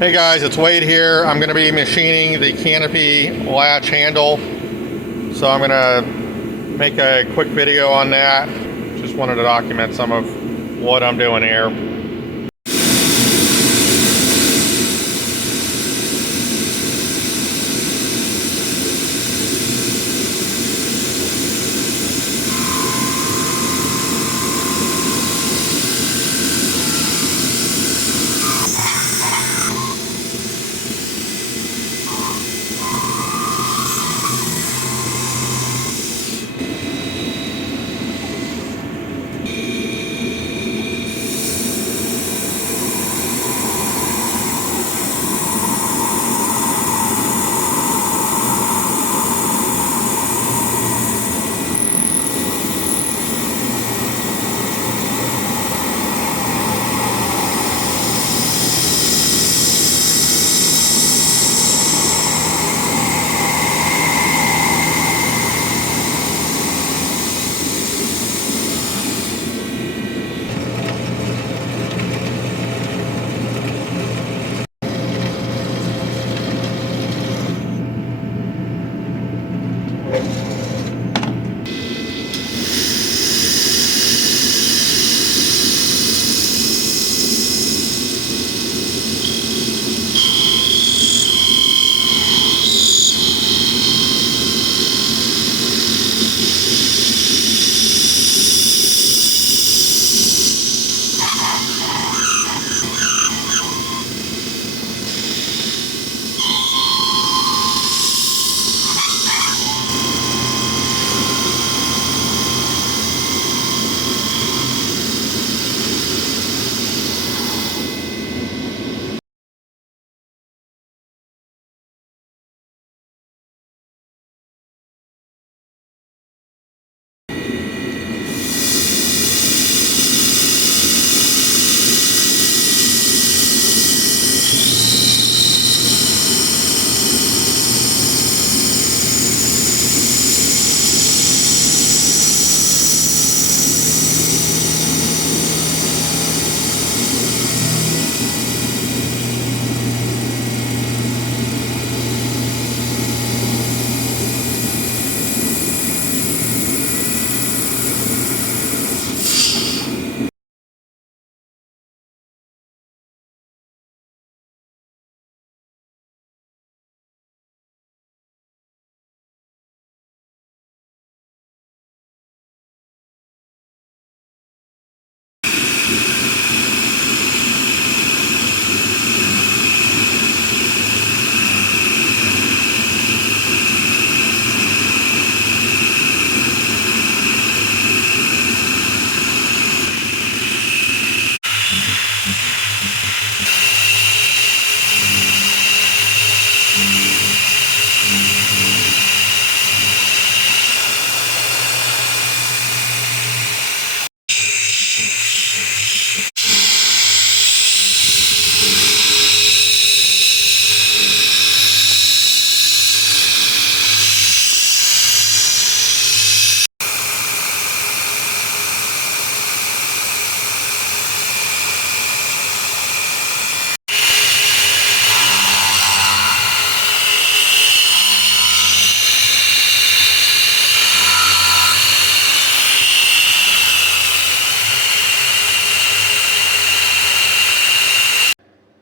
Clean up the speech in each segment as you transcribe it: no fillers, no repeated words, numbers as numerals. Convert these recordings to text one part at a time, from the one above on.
Hey guys, it's Wade here. I'm going to be machining the Canopy Latch Handle. So I'm going to make a quick video on that. Just wanted to document some of what I'm doing here.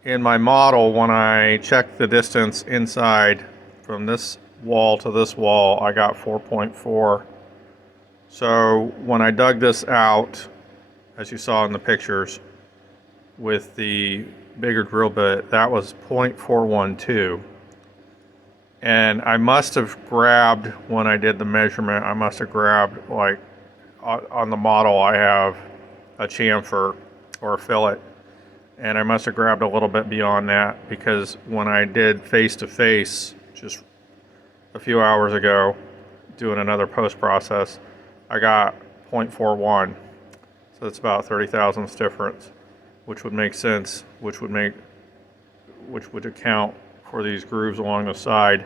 In my model, when I checked the distance inside from this wall to this wall, I got 4.4. So when I dug this out, as you saw in the pictures, with the bigger drill bit, that was 0.412. And I must have grabbed, when I did the measurement, I must have grabbed, like, on the model I have a chamfer or a fillet. And I must have grabbed a little bit beyond that, because when I did face-to-face just a few hours ago, doing another post-process, I got 0.41. So it's about 30 thousandths difference, which would make sense, which would account for these grooves along the side.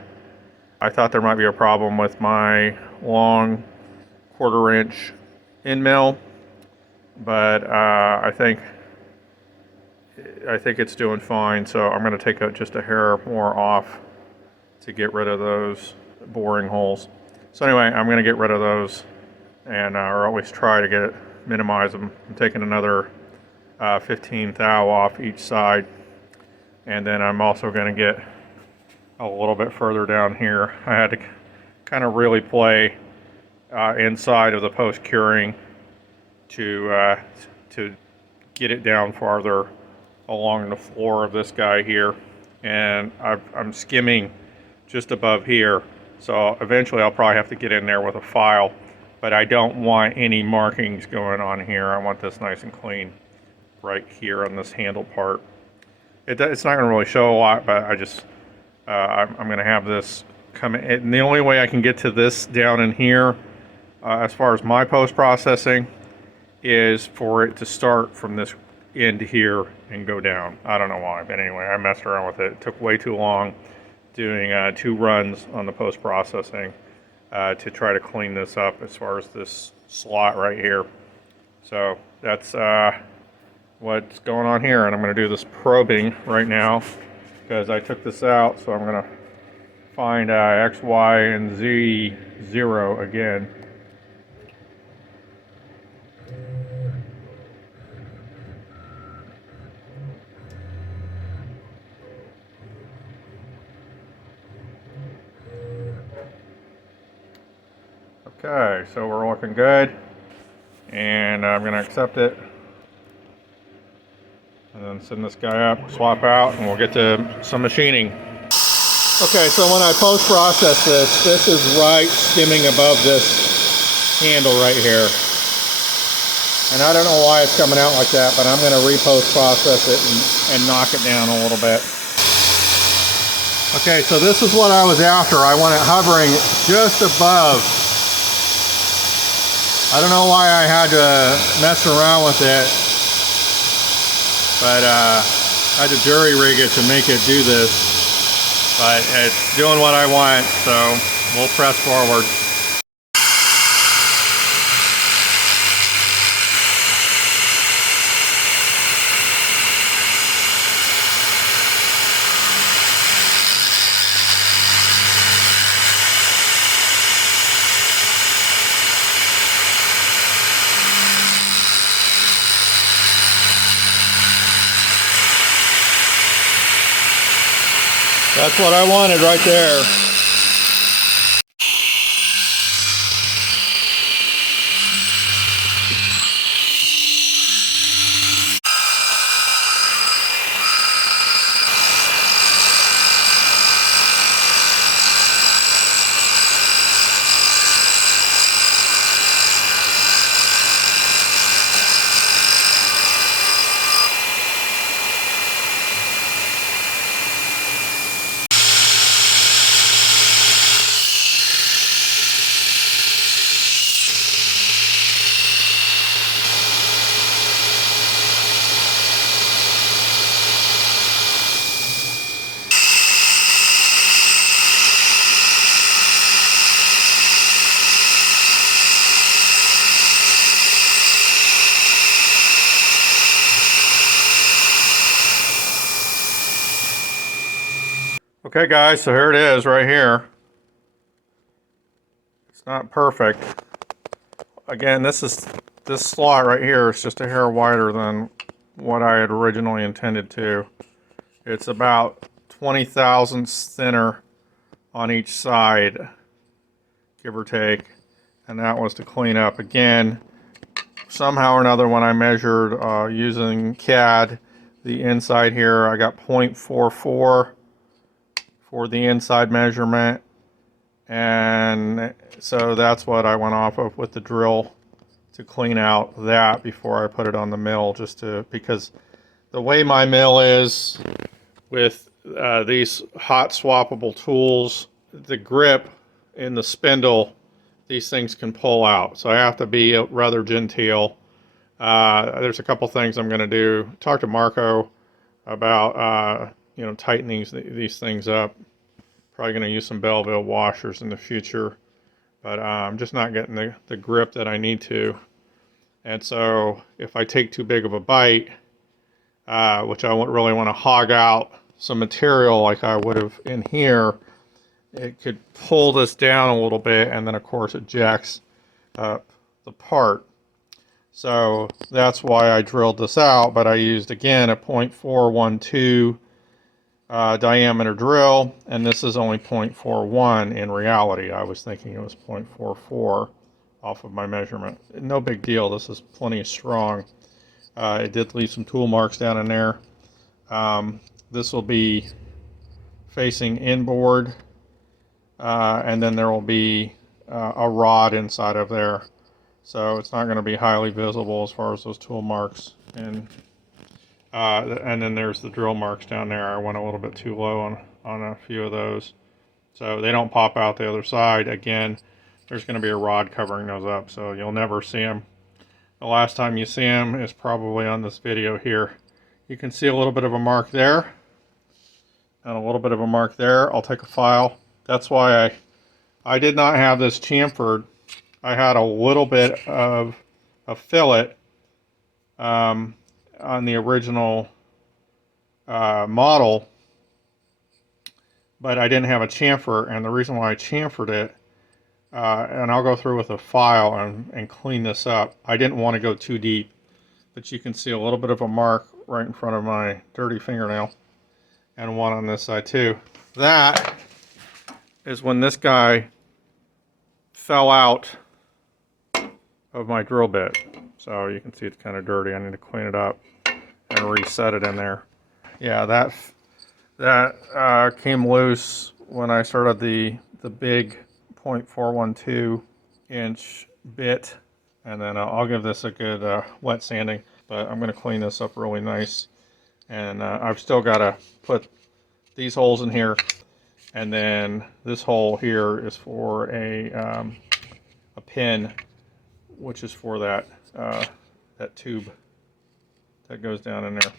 I thought there might be a problem with my long 1/4 inch end mill, but I think I think it's doing fine, so I'm going to take just a hair more off to get rid of those boring holes. So anyway, I'm going to get rid of those, and or always try to minimize them. I'm taking another 15 thou off each side, and then I'm also going to get a little bit further down here. I had to kind of really play inside of the post curing to get it down farther along the floor of this guy here, and I'm skimming just above here, so eventually I'll probably have to get in there with a file, but I don't want any markings going on here. I want this nice and clean right here on this handle part. It's not going to really show a lot, but I'm going to have this come in, and the only way I can get to this down in here as far as my post processing is for it to start from this end here and go down. I don't know why, but anyway, I messed around with it. It took way too long doing 2 runs on the post processing to try to clean this up as far as this slot right here. So that's what's going on here, and I'm going to do this probing right now because I took this out, so I'm going to find X, Y, and Z 0 again. Okay, so we're looking good, and I'm going to accept it, and then send this guy up, swap out, and we'll get to some machining. Okay, so when I post-process this is right skimming above this handle right here. And I don't know why it's coming out like that, but I'm going to re-post-process it and knock it down a little bit. Okay, so this is what I was after. I want it hovering just above. I don't know why I had to mess around with it, but I had to jury rig it to make it do this. But it's doing what I want, so we'll press forward. That's what I wanted right there. Okay guys, so here it is right here. It's not perfect. Again, this slot right here is just a hair wider than what I had originally intended to. It's about 20 thousandths thinner on each side, give or take, and that was to clean up. Again, somehow or another when I measured using CAD, the inside here, I got 0.44 for the inside measurement, and so that's what I went off of with the drill to clean out that before I put it on the mill, because the way my mill is with these hot swappable tools, the grip in the spindle, these things can pull out, so I have to be rather genteel. There's a couple things I'm going to do. Talk to Marco about tightening these things up. Probably going to use some Belleville washers in the future, but I'm just not getting the grip that I need to. And so if I take too big of a bite, which I wouldn't really want to hog out some material like I would have in here. It could pull this down a little bit, and then of course it jacks up the part. So that's why I drilled this out, but I used again a 0.412 diameter drill, and this is only 0.41 in reality. I was thinking it was 0.44 off of my measurement. No big deal, this is plenty strong. It did leave some tool marks down in there. This will be facing inboard, and then there will be a rod inside of there. So it's not going to be highly visible as far as those tool marks. And then there's the drill marks down there. I went a little bit too low on a few of those. So they don't pop out the other side. Again, there's going to be a rod covering those up, so you'll never see them. The last time you see them is probably on this video here. You can see a little bit of a mark there, and a little bit of a mark there. I'll take a file. That's why I did not have this chamfered. I had a little bit of a fillet on the original model, but I didn't have a chamfer, and the reason why I chamfered it, and I'll go through with a file and clean this up. I didn't want to go too deep, but you can see a little bit of a mark right in front of my dirty fingernail, and one on this side too. That is when this guy fell out of my drill bit. So you can see it's kind of dirty. I need to clean it up and reset it in there. Yeah, that came loose when I started the big 0.412 inch bit, and then I'll give this a good wet sanding, but I'm going to clean this up really nice. And I've still got to put these holes in here, and then this hole here is for a pin, which is for that that tube that goes down in there.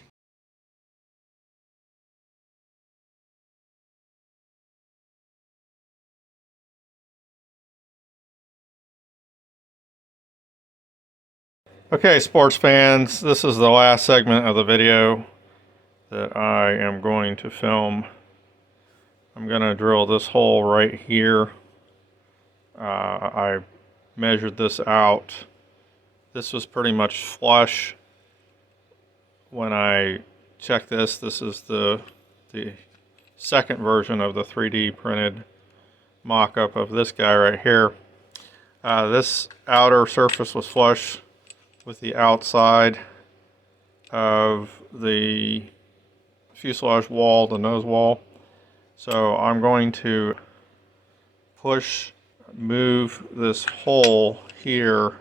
Okay, sports fans, this is the last segment of the video that I am going to film. I'm going to drill this hole right here. I measured this out. This was pretty much flush when I checked this. This is the second version of the 3D printed mock-up of this guy right here. This outer surface was flush with the outside of the fuselage wall, the nose wall. So I'm going to move this hole here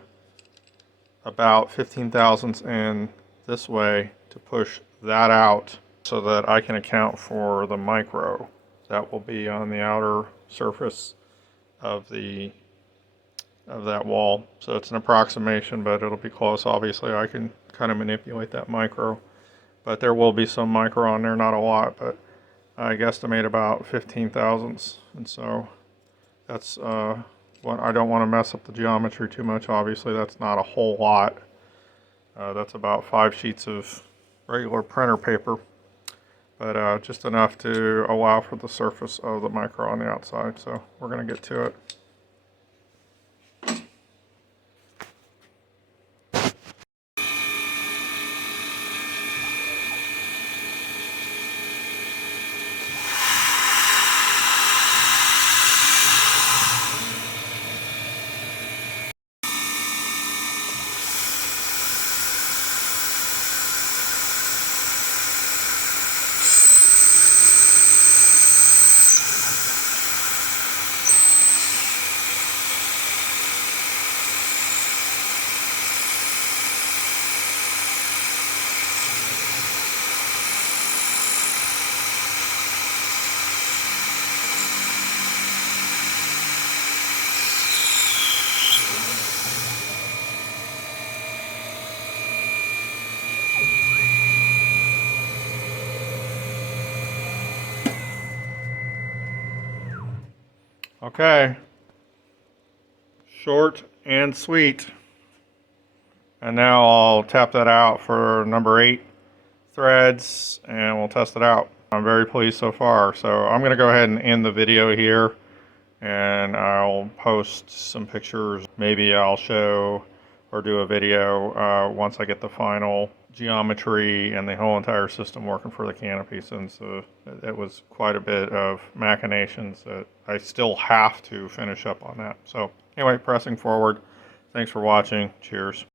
about 15 thousandths in this way to push that out so that I can account for the micro that will be on the outer surface of that wall. So it's an approximation, but it'll be close. Obviously I can kind of manipulate that micro, but there will be some micro on there, not a lot, but I guesstimate about 15 thousandths. And so that's what I don't want to mess up the geometry too much. Obviously that's not a whole lot. That's about 5 sheets of regular printer paper, but just enough to allow for the surface of the micro on the outside. So we're going to get to it. Okay, short and sweet. And now I'll tap that out for number 8 threads and we'll test it out. I'm very pleased so far. So I'm going to go ahead and end the video here, and I'll post some pictures. Maybe I'll show or do a video once I get the final geometry and the whole entire system working for the canopy, since it was quite a bit of machinations that I still have to finish up on that. So anyway, pressing forward. Thanks for watching. Cheers.